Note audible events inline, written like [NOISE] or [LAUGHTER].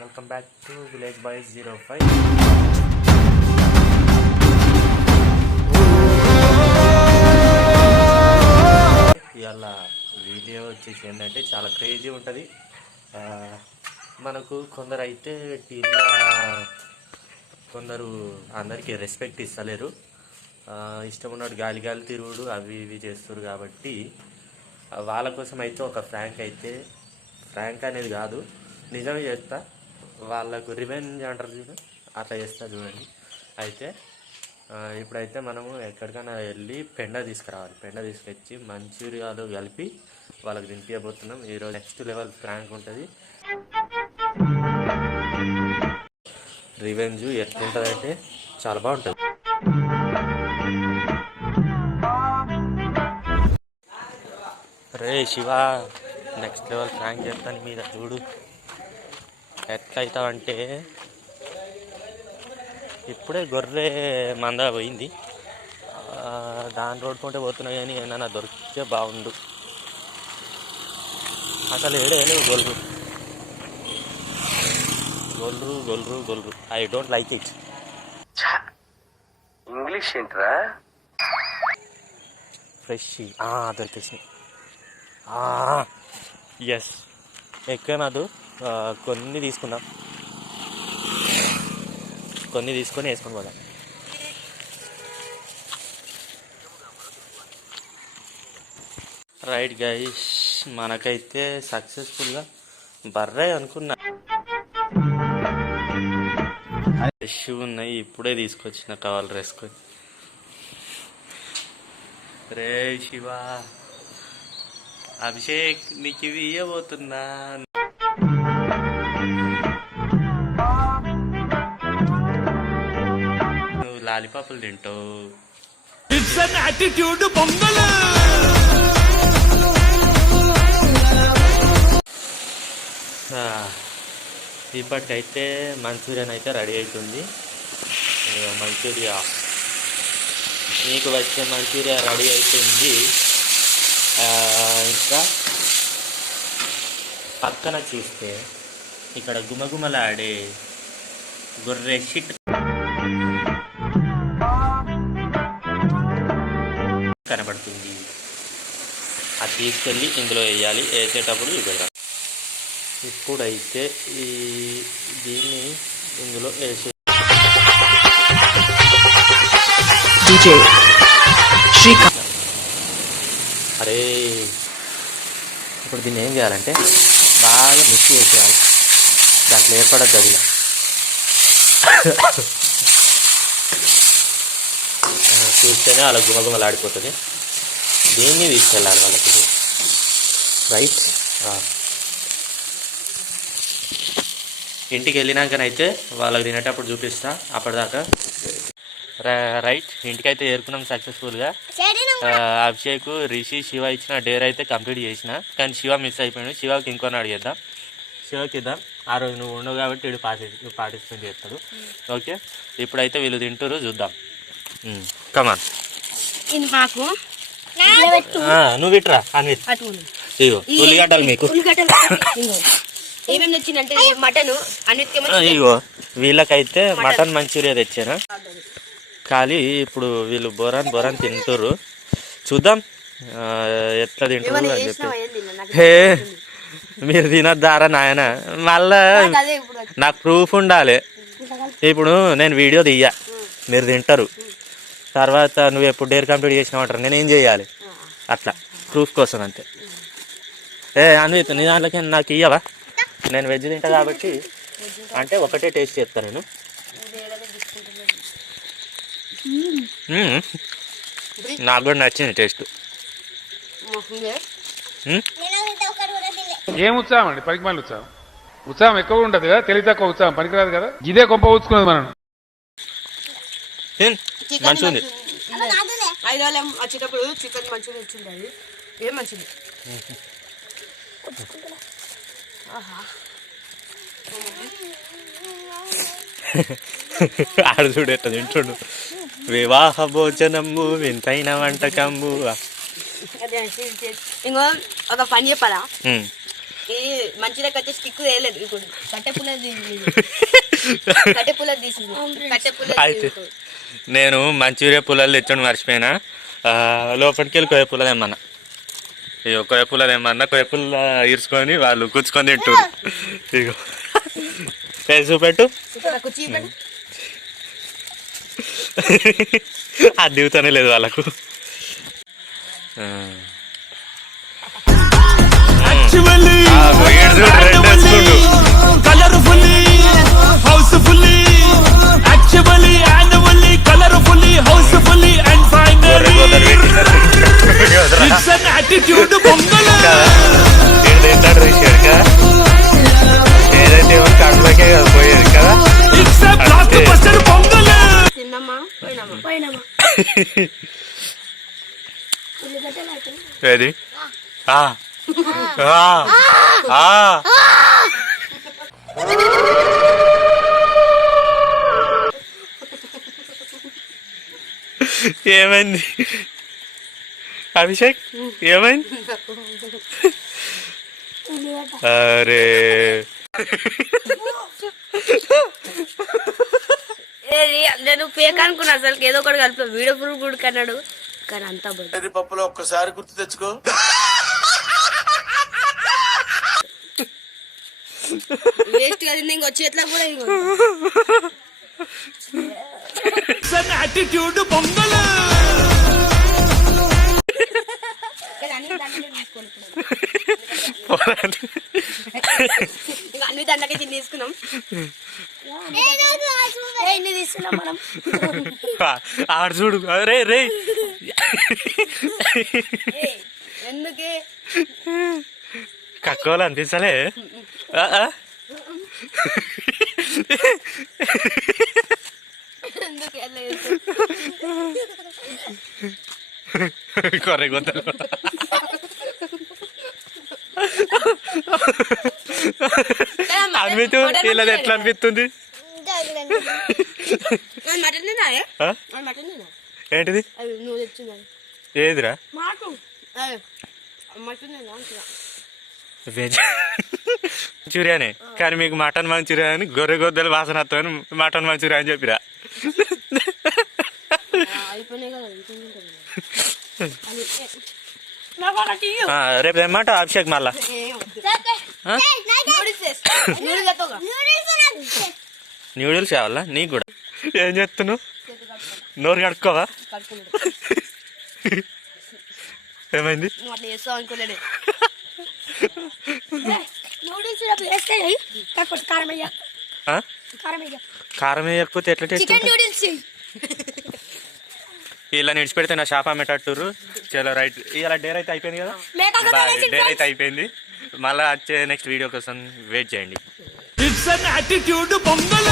Welcome back to village boys zero five ఇవాళ video వచ్చేసి ఏంటంటే చాలా క్రేజీ ఉంటుంది. మనకు కొందరు అయితే టీంలో కొందరు అందరికీ రెస్పెక్ట్ ఇస్తలేరు. ఇష్టం ఉన్నాడు గాలి గాలి తిరుగుడు అవి ఇవి చేస్తారు కాబట్టి వాళ్ళ కోసం అయితే ఒక ఫ్రాంక్ అయితే ఫ్రాంక్ అనేది కాదు. నిజమే చేస్తా వాళ్ళకు రివెంజ్ అంటారు చూడు. అట్లా చేస్తారు చూడండి. అయితే ఇప్పుడైతే మనము ఎక్కడికైనా వెళ్ళి పెండ తీసుకురావాలి. పెండ తీసుకొచ్చి మంచూరియాలు కలిపి వాళ్ళకి దింపియబోతున్నాం ఈరోజు నెక్స్ట్ లెవెల్ ఫ్రాంక్ ఉంటుంది. రివెంజ్ ఎట్లుంటుందంటే చాలా బాగుంటుంది. రే శివ నెక్స్ట్ లెవెల్ ఫ్రాంక్ చేస్తాను మీద చూడు. ఎట్లయితావంటే ఇప్పుడే గొర్రె మంద పోయింది. దాని రోడ్కుంటే పోతున్నా కానీ ఏమన్నా దొరికితే బాగుండు. అసలు ఏడే లేవు గొల్లు గొల్లు గొల్లు Gollu I don't like it. English ఏంట్రా? ఫ్రెష్. దొరికేసినాయి. ఎస్. ఎక్కనదు కొన్ని తీసుకుందాం కొన్ని తీసుకొని వేసుకొని పోదాం. రైట్ గైస్ మనకైతే సక్సెస్ఫుల్గా బర్రే అనుకున్నా. ఫ్రెష్ ఉన్నాయి ఇప్పుడే తీసుకొచ్చిన కావాలి రేసుకొని రే శివ అభిషేక్ నీకు ఇవి ఇవ్వబోతున్నా లాలిపాపులు తింటావు ఇట్స్ అన్ యాటిట్యూడ్ ఇప్పటికైతే మంచూరియన్ అయితే రెడీ అవుతుంది మంచూరియా. మీకు వచ్చే మంచూరియా రెడీ అవుతుంది ఇంకా పక్కన చూస్తే ఇక్కడ గుమగుమలాడే గొర్రె షిట్ కనబడుతుంది. అది తీసుకెళ్ళి ఇందులో వేయాలి. వేసేటప్పుడు చూపెడతాం ఇప్పుడైతే ఈ దీన్ని ఇందులో వేసే. అరే ఇప్పుడు దీన్ని ఏం చేయాలంటే బాగా మిక్స్ చేసేయాలి. దాంట్లో ఏర్పడద్దు అది ఇలా. ఆ, చూస్తేనే అలా గుమగుమలాడిపోతుంది. దీన్ని తీసుకెళ్ళాలి వాళ్ళకి రైట్ ఇంటికి వెళ్ళినాకనైతే వాళ్ళకి తినేటప్పుడు చూపిస్తా అప్పటిదాకా. ర- రైట్. ఇంటికైతే చేరుకున్నాం సక్సెస్ఫుల్గా. ఆ, అభిషేక్ రిషి శివ ఇచ్చిన డేర్ అయితే కంప్లీట్ చేసిన. కానీ శివ మిస్ అయిపోయాడు. శివకి ఇంకొని అడిగేద్దాం. శివకి ఇద్దాం. ఆ రోజు నువ్వు ఉండవు కాబట్టి వీడు పార్టి పార్టిసిపేట్ చేస్తాడు. ఓకే? ఇప్పుడైతే వీళ్ళు తింటారు చూద్దాం. కమాన్. ఇది మాకు. నువ్వు ఇట్రా అన్విత్ అటుకులు ఇగో ఉల్లిగడ్డలు మీకు. [COUGHS] ఏమేమి మటన్ అన్నిటికేమో ఇగో వీళ్ళకైతే మటన్. మంచూరియా తెచ్చాను ఖాళీ ఇప్పుడు వీళ్ళు బొరాన్ బొరాన్ తింటారు చూద్దాం. ఎట్లా తింటారు అని చెప్పి. హే మీరు తినొద్దారా నాయన? మళ్ళా నాకు ప్రూఫ్ ఉండాలి. ఇప్పుడు నేను వీడియో తీయ మీరు తింటారు. తర్వాత నువ్వు ఎప్పుడు డేర్ కంప్లీట్ చేసినావు అంటారు. నేను ఏం చేయాలి అట్లా. ప్రూఫ్ కోసం అంతే. ఏ అన్విత్ నీ దాంట్లోకి నాకు ఇయ్యవా? నేను వెజ్ తింటా కాబట్టి అంటే ఒకటే టేస్ట్ చేస్తాను నేను. నాకు కూడా నచ్చింది టేస్ట్. ఏం ఉత్సాహం అండి? పనికి మళ్ళీ ఉత్సాహం. ఉత్సాహం ఎక్కువ ఉండదు కదా? తెలివి తక్కువ ఉత్సాహం. పనికిరాదు కదా? ఇదే గొప్ప ఊచుకున్నది మనం మంచిగా ఉంది. ఐదు వచ్చేటప్పుడు చికెన్ మంచూరియా వచ్చింది అది. ఏం మంచిది ఆడు చూడు ఎట్లా తింటుండు. వివాహ భోజనము వింతైన వంటకము. అదే ఇంకో ఒక పని చెప్పాలా? మంచిగా కట్టే స్టిక్ వేయలేదు ఇప్పుడు. కట్టె పుల్ల [LAUGHS] అయితే నేను మంచూరియా పుల్లలు తెచ్చండి మర్చిపోయినా. ఆ, లోపలికి వెళ్ళి కొయ్య పుల్ల తెమ్మన్నా. ఇగో కొయ్య పుల్ల తెమ్మన్నా కొయ్య పుల్ల ఇరుచుకొని వాళ్ళు కూర్చుకొని తింటారు ఇగో. చూపెట్టు. అది దిగుతానే లేదు వాళ్ళకు. చూడు, రెండు. ఏది ఆ. ఆ. ఆ. ఏమైంది అభిషేక్ ఏమైంది అరే ఫేక్ అనుకున్నా అసలు ఏదో ఒకటి కలిపి వీడియో ప్రూఫ్ కూడా కన్నాడు కానీ అంతా బయట పప్పులో ఒక్కసారి గుర్తు తెచ్చుకో. వేస్ట్ కదా ఇంక చేతిలో కూడా ఇంకో. పొంగల్. అన్ని దండకి తీసుకున్నాం ఎన్ని తీసుకున్నాం మనం. ఆడు చూడు. రే రే. ఎందుకే? కక్కోలు అనిపించలే చేస్తావు? కొర్రె గొంతలు అనిపితు వీళ్ళది ఎట్లా అనిపిస్తుంది అది మటన్ తిన్నాయే ఆ? అది మటన్ తిన్నా ఏంటిది ఏదిరా వెజ్ మంచూరియానే కానీ మీకు మటన్ మంచూరియా అని గొర్రె గొద్దలు వాసన వస్తామని మటన్ మంచూరియా అని చెప్పిరా రేపు తెమ్మంట అభిషేక్ మళ్ళా? న్యూడిల్స్ కావాలా నీకు కూడా ఏం చేస్తున్నావు? నోరు కడుక్కోవా. ఏమైంది? కారం వేయకపోతే ఎట్లా ఇలా నిడిచిపెడితే నా షాప్ అమ్మేటట్టురు చలో రైట్. ఇలా డేర్ అయితే అయిపోయింది కదా? డేర్ అయితే అయిపోయింది. మళ్ళీ వచ్చే నెక్స్ట్ వీడియో కోసం వెయిట్ చేయండి. It's an attitude Pongal.